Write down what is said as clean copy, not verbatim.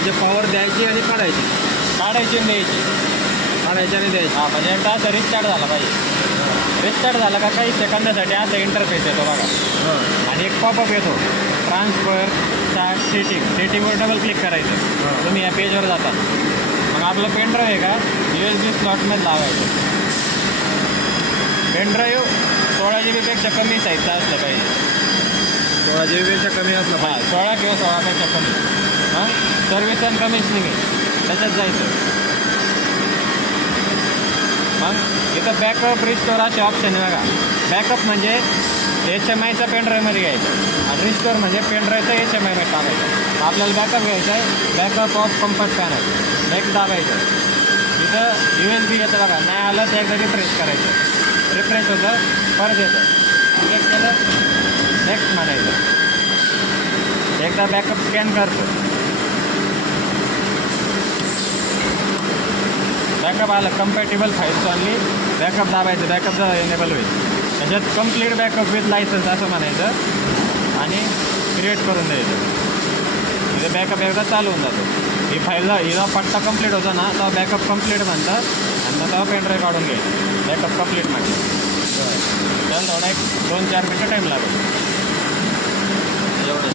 म्हणजे पॉवर द्यायची आणि काढायची. काढायची आणि द्यायची. काढायची आणि द्यायची. हां म्हणजे एकदा असं रिस्टार्ट झाला पाहिजे. रिस्टार्ट झाला का काही सेकंदासाठी असं इंटरफेस येतो बघा. हां आणि एक पॉपअप येतो ट्रान्सफर सेटिंगवर डबल क्लिक करायचं. तुम्ही या पेजवर जाता. मग आपलं पेनड्राईव्ह आहे का USB स्लॉटमध्ये लावायचं. पेनड्राईव्ह 16 GB पेक्षा कमी साईजचा असलं पाहिजे. 16 GB पेक्षा कमी असलं हां पाहिजे. 16 किंवा 16पेक्षा कमी. हां सर्व्हिस अँड कमिशनिंग आहे त्याच्यात जायचं. मग इथं बॅकअप रिस्टोर असे ऑप्शन आहे बघा. बॅकअप म्हणजे HMIचा पेनड्राईव्हमध्ये घ्यायचं आणि रिस्टोर म्हणजे पेनड्राईव्हचा HMIमध्ये टाकायचं. आपल्याला बॅकअप घ्यायचा आहे. Backup of comfort panel next दाबायचं. इथं USB येतं बघा. नाही आलं तर एकदा रिफ्रेश करायचं. रिफ्रेश होतं परत येतं. चेक केलं नेक्स्ट म्हणायचं. एकदा बॅकअप स्कॅन करतो. बॅकअप आलं कम्पॅटेबल फाईल्स ऑनली. बॅकअप दाबायचं. बॅकअप एनेबल होईल. त्याच्यात कम्प्लीट बॅकअप विथ लायसन्स असं म्हणायचं आणि क्रिएट करून द्यायचं. इथे बॅकअप एकदा चालू होऊन जातो. ही फाईलला हिला पट्टा कंप्लीट होता ना तेव्हा बॅकअप कंप्लीट म्हणतात आणि मग तेव्हा पेनड्राईव्ह काढून घ्यायचं. बॅकअप कंप्लीट म्हटलं त्याला थोडा एक 2-4 मिनटं टाईम लागेल.